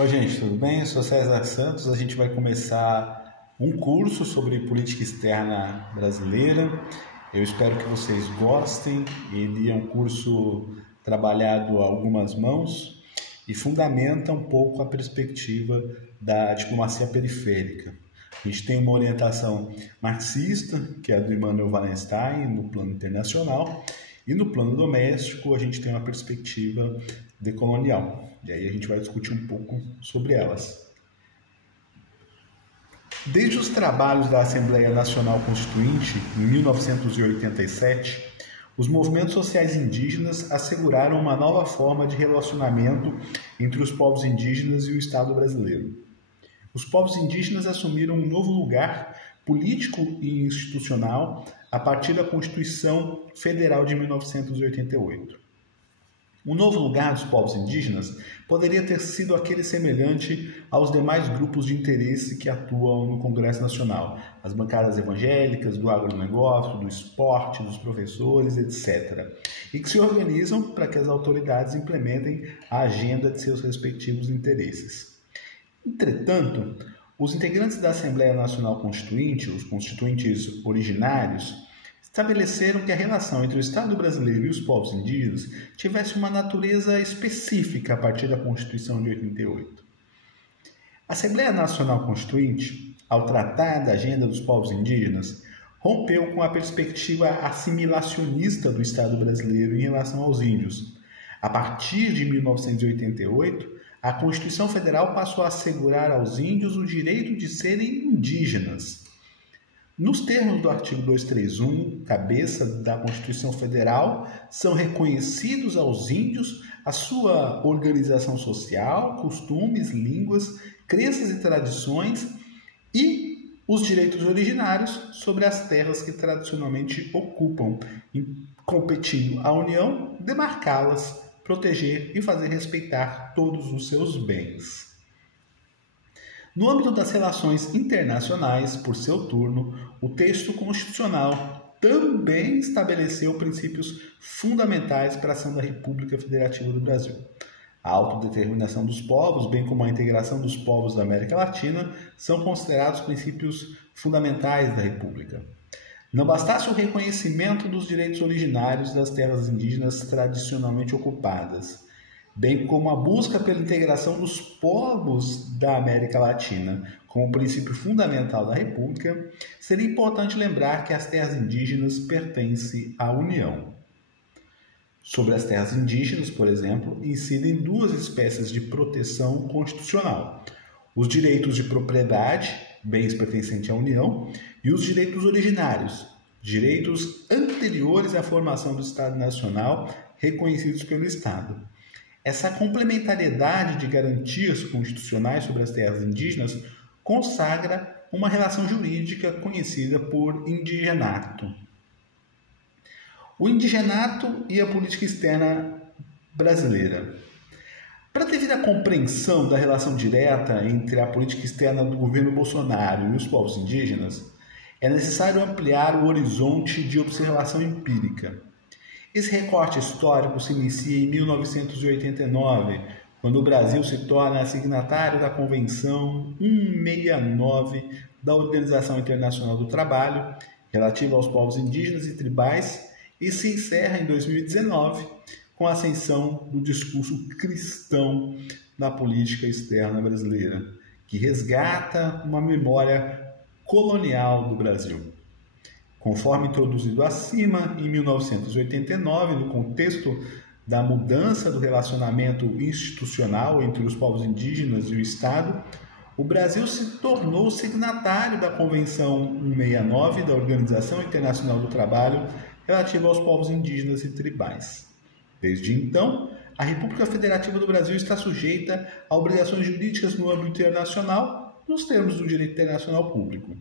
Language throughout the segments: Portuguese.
Oi, gente, tudo bem? Eu sou César Santos. A gente vai começar um curso sobre política externa brasileira. Eu espero que vocês gostem. Ele é um curso trabalhado a algumas mãos e fundamenta um pouco a perspectiva da diplomacia periférica. A gente tem uma orientação marxista, que é a do Immanuel Wallenstein, no plano internacional, e no plano doméstico a gente tem uma perspectiva decolonial. E aí a gente vai discutir um pouco sobre elas. Desde os trabalhos da Assembleia Nacional Constituinte, em 1987, os movimentos sociais indígenas asseguraram uma nova forma de relacionamento entre os povos indígenas e o Estado brasileiro. Os povos indígenas assumiram um novo lugar político e institucional a partir da Constituição Federal de 1988. O novo lugar dos povos indígenas poderia ter sido aquele semelhante aos demais grupos de interesse que atuam no Congresso Nacional, as bancadas evangélicas, do agronegócio, do esporte, dos professores, etc., e que se organizam para que as autoridades implementem a agenda de seus respectivos interesses. Entretanto, os integrantes da Assembleia Nacional Constituinte, os constituintes originários, estabeleceram que a relação entre o Estado brasileiro e os povos indígenas tivesse uma natureza específica a partir da Constituição de 88. A Assembleia Nacional Constituinte, ao tratar da agenda dos povos indígenas, rompeu com a perspectiva assimilacionista do Estado brasileiro em relação aos índios. A partir de 1988, a Constituição Federal passou a assegurar aos índios o direito de serem indígenas. Nos termos do artigo 231, cabeça da Constituição Federal, são reconhecidos aos índios a sua organização social, costumes, línguas, crenças e tradições e os direitos originários sobre as terras que tradicionalmente ocupam, competindo à União demarcá-las, proteger e fazer respeitar todos os seus bens. No âmbito das relações internacionais, por seu turno, o texto constitucional também estabeleceu princípios fundamentais para a ação da República Federativa do Brasil. A autodeterminação dos povos, bem como a integração dos povos da América Latina, são considerados princípios fundamentais da República. Não bastasse o reconhecimento dos direitos originários das terras indígenas tradicionalmente ocupadas, bem como a busca pela integração dos povos da América Latina como princípio fundamental da República, seria importante lembrar que as terras indígenas pertencem à União. Sobre as terras indígenas, por exemplo, incidem duas espécies de proteção constitucional: os direitos de propriedade, bens pertencentes à União, e os direitos originários, direitos anteriores à formação do Estado Nacional, reconhecidos pelo Estado. Essa complementariedade de garantias constitucionais sobre as terras indígenas consagra uma relação jurídica conhecida por indigenato. O indigenato e a política externa brasileira. Para a devida compreensão da relação direta entre a política externa do governo Bolsonaro e os povos indígenas, é necessário ampliar o horizonte de observação empírica. Esse recorte histórico se inicia em 1989, quando o Brasil se torna signatário da Convenção 169 da Organização Internacional do Trabalho, relativa aos povos indígenas e tribais, e se encerra em 2019 com a ascensão do discurso cristão na política externa brasileira, que resgata uma memória colonial do Brasil. Conforme introduzido acima, em 1989, no contexto da mudança do relacionamento institucional entre os povos indígenas e o Estado, o Brasil se tornou signatário da Convenção 169 da Organização Internacional do Trabalho relativa aos povos indígenas e tribais. Desde então, a República Federativa do Brasil está sujeita a obrigações jurídicas no âmbito internacional, nos termos do direito internacional público.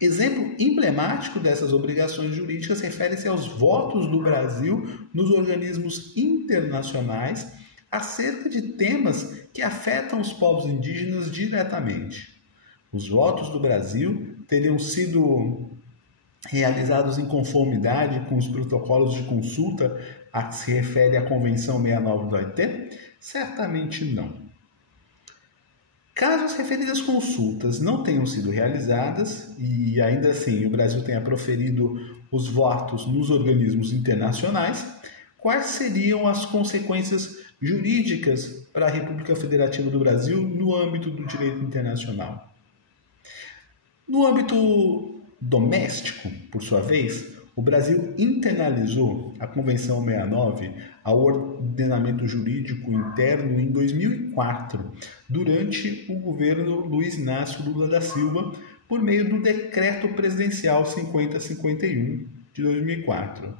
Exemplo emblemático dessas obrigações jurídicas refere-se aos votos do Brasil nos organismos internacionais acerca de temas que afetam os povos indígenas diretamente. Os votos do Brasil teriam sido realizados em conformidade com os protocolos de consulta a que se refere a Convenção 69 da OIT? Certamente não. Caso as referidas consultas não tenham sido realizadas e ainda assim o Brasil tenha proferido os votos nos organismos internacionais, quais seriam as consequências jurídicas para a República Federativa do Brasil no âmbito do direito internacional? No âmbito doméstico, por sua vez, o Brasil internalizou a Convenção 69 ao ordenamento jurídico interno em 2004, durante o governo Luiz Inácio Lula da Silva, por meio do Decreto Presidencial 5051 de 2004.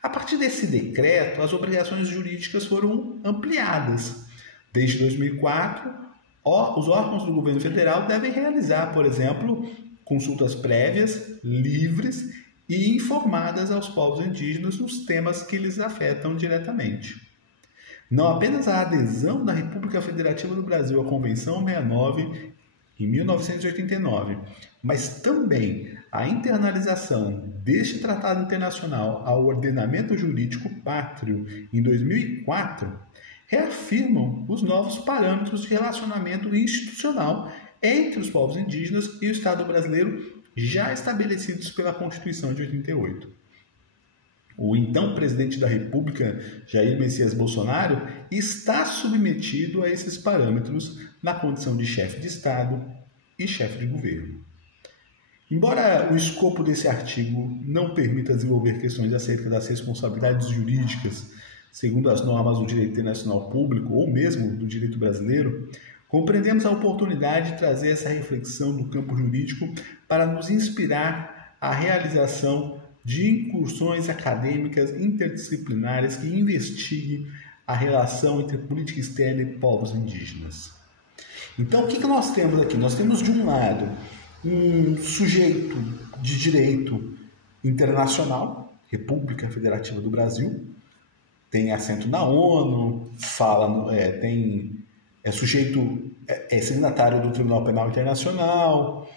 A partir desse decreto, as obrigações jurídicas foram ampliadas. Desde 2004, os órgãos do governo federal devem realizar, por exemplo, consultas prévias, livres e informadas aos povos indígenas nos temas que lhes afetam diretamente. Não apenas a adesão da República Federativa do Brasil à Convenção 69 em 1989, mas também a internalização deste tratado internacional ao ordenamento jurídico pátrio em 2004 reafirmam os novos parâmetros de relacionamento institucional entre os povos indígenas e o Estado brasileiro já estabelecidos pela Constituição de 88. O então presidente da República, Jair Messias Bolsonaro, está submetido a esses parâmetros na condição de chefe de Estado e chefe de governo. Embora o escopo desse artigo não permita desenvolver questões acerca das responsabilidades jurídicas, segundo as normas do direito internacional público ou mesmo do direito brasileiro, compreendemos a oportunidade de trazer essa reflexão do campo jurídico para nos inspirar à realização de incursões acadêmicas interdisciplinares que investiguem a relação entre política externa e povos indígenas. Então, o que nós temos aqui? Nós temos, de um lado, um sujeito de direito internacional, República Federativa do Brasil, tem assento na ONU, é signatário do Tribunal Penal Internacional,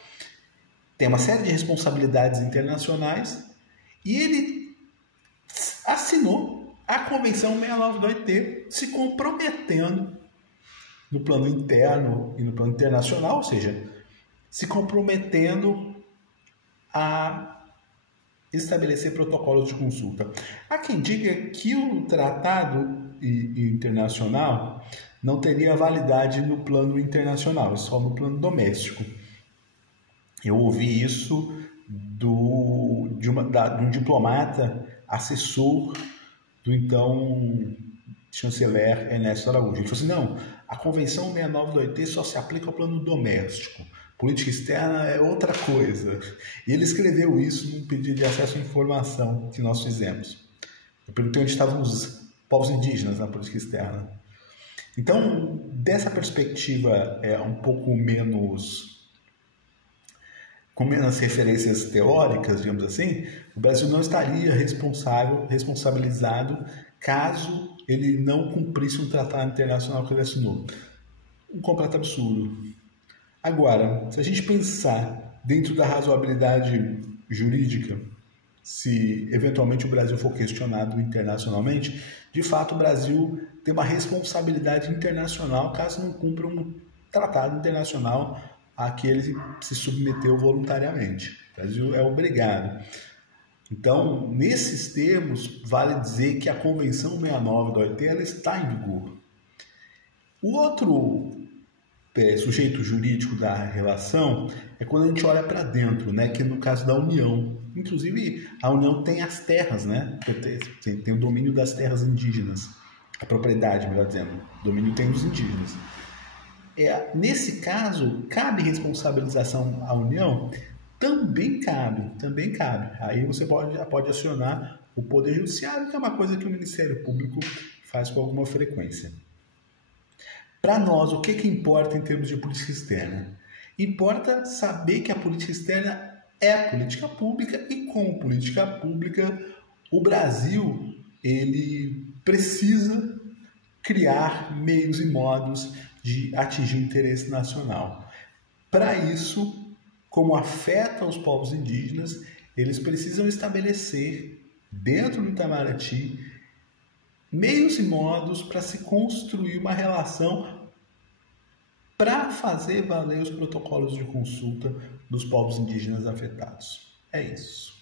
tem uma série de responsabilidades internacionais e ele assinou a Convenção 69 da OIT, se comprometendo no plano interno e no plano internacional, ou seja, se comprometendo a estabelecer protocolos de consulta. Há quem diga que o tratado internacional não teria validade no plano internacional, só no plano doméstico. Eu ouvi isso de um diplomata, assessor do então chanceler Ernesto Araújo. Ele falou assim, não, a Convenção 69 da OIT só se aplica ao plano doméstico. Política externa é outra coisa. E ele escreveu isso num pedido de acesso à informação que nós fizemos. Eu perguntei onde estavam os povos indígenas na política externa. Então, dessa perspectiva um pouco com menos referências teóricas, digamos assim, o Brasil não estaria responsabilizado caso ele não cumprisse um tratado internacional que ele assinou. Um completo absurdo. Agora, se a gente pensar dentro da razoabilidade jurídica, se eventualmente o Brasil for questionado internacionalmente, de fato o Brasil tem uma responsabilidade internacional caso não cumpra um tratado internacional a que ele se submeteu voluntariamente. O Brasil é obrigado. Então, nesses termos, vale dizer que a Convenção 69 da OIT ela está em vigor. O outro sujeito jurídico da relação é quando a gente olha para dentro, né? Que no caso da União. Inclusive, a União tem as terras, né? Tem o domínio das terras indígenas. A propriedade, melhor dizendo. O domínio tem dos indígenas. Nesse caso, cabe responsabilização à União? Também cabe. Aí você pode acionar o Poder Judiciário, que é uma coisa que o Ministério Público faz com alguma frequência. Para nós, o que importa em termos de política externa? Importa saber que a política externa é a política pública e, como política pública, o Brasil ele precisa criar meios e modos de atingir o interesse nacional. Para isso, como afeta os povos indígenas, eles precisam estabelecer, dentro do Itamaraty, meios e modos para se construir uma relação para fazer valer os protocolos de consulta dos povos indígenas afetados. É isso.